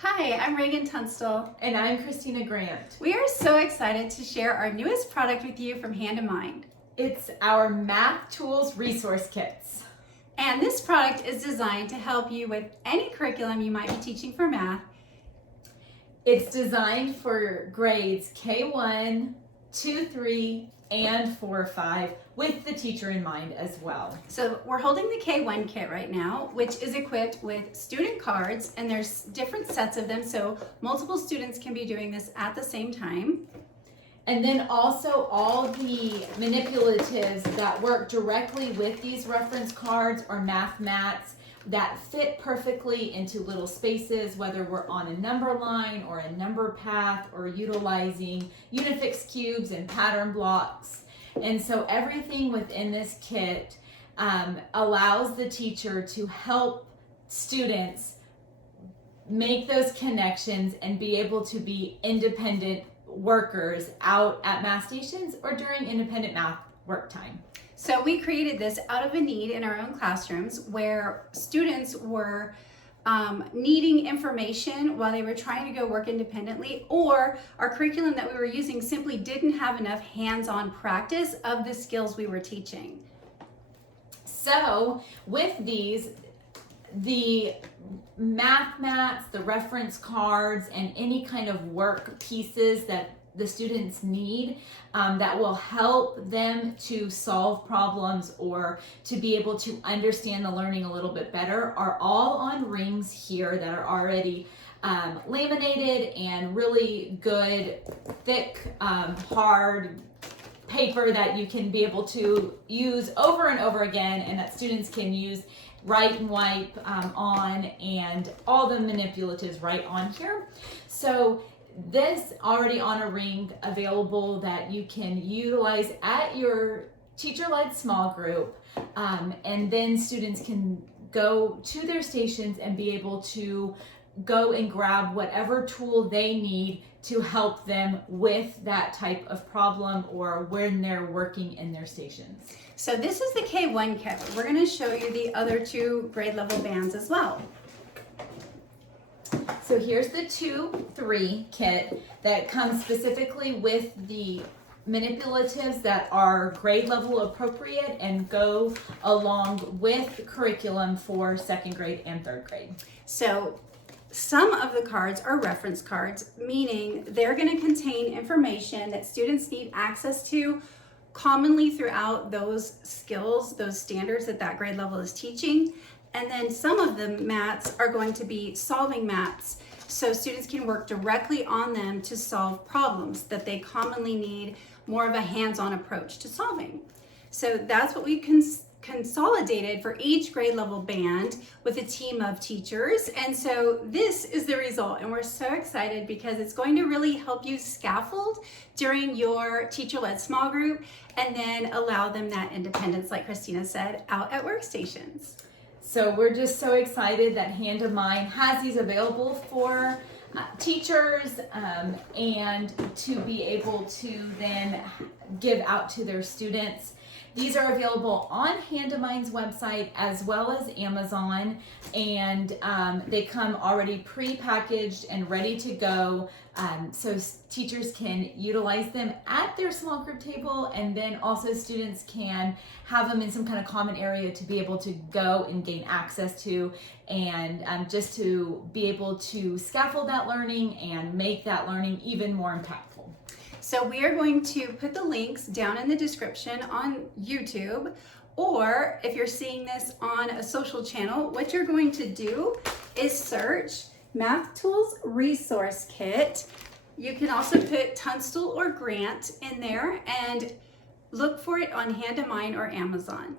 Hi, I'm Reagan Tunstall. And I'm Kristina Grant. We are so excited to share our newest product with you from Hand to Mind. It's our Math Tools Resource Kits. And this product is designed to help you with any curriculum you might be teaching for math. It's designed for grades K1, 2, 3, and 4, 5 with the teacher in mind as well. So we're holding the K1 kit right now, which is equipped with student cards, and there's different sets of them, so multiple students can be doing this at the same time. And then also all the manipulatives that work directly with these reference cards or math mats that fit perfectly into little spaces, whether we're on a number line or a number path or utilizing Unifix cubes and pattern blocks. And so everything within this kit allows the teacher to help students make those connections and be able to be independent workers out at math stations or during independent math work time. So we created this out of a need in our own classrooms where students were needing information while they were trying to go work independently, or our curriculum that we were using simply didn't have enough hands-on practice of the skills we were teaching. So with these, the math mats, the reference cards, and any kind of work pieces that the students need that will help them to solve problems or to be able to understand the learning a little bit better are all on rings here that are already laminated and really good, thick, hard paper that you can be able to use over and over again and that students can use write and wipe on, and all the manipulatives right on here. So this already on a ring available that you can utilize at your teacher-led small group, and then students can go to their stations and be able to go and grab whatever tool they need to help them with that type of problem or when they're working in their stations. So this is the K1 kit. We're going to show you the other two grade level bands as well. So here's the 2-3 kit that comes specifically with the manipulatives that are grade level appropriate and go along with curriculum for second grade and third grade. So some of the cards are reference cards, meaning they're going to contain information that students need access to commonly throughout those skills, those standards that grade level is teaching. And then some of the mats are going to be solving mats, so students can work directly on them to solve problems that they commonly need more of a hands-on approach to solving. So that's what we consolidated for each grade level band with a team of teachers. And so this is the result, and we're so excited because it's going to really help you scaffold during your teacher-led small group and then allow them that independence, like Kristina said, out at workstations. So we're just so excited that Hand to Mind has these available for teachers and to be able to then give out to their students. These are available on Hand to Mind's website as well as Amazon, and they come already pre-packaged and ready to go, so teachers can utilize them at their small group table, and then also students can have them in some kind of common area to be able to go and gain access to, and just to be able to scaffold that learning and make that learning even more impactful. So we are going to put the links down in the description on YouTube, or if you're seeing this on a social channel, what you're going to do is search Math Tools Resource Kit. You can also put Tunstall or Grant in there and look for it on Hand to Mind or Amazon.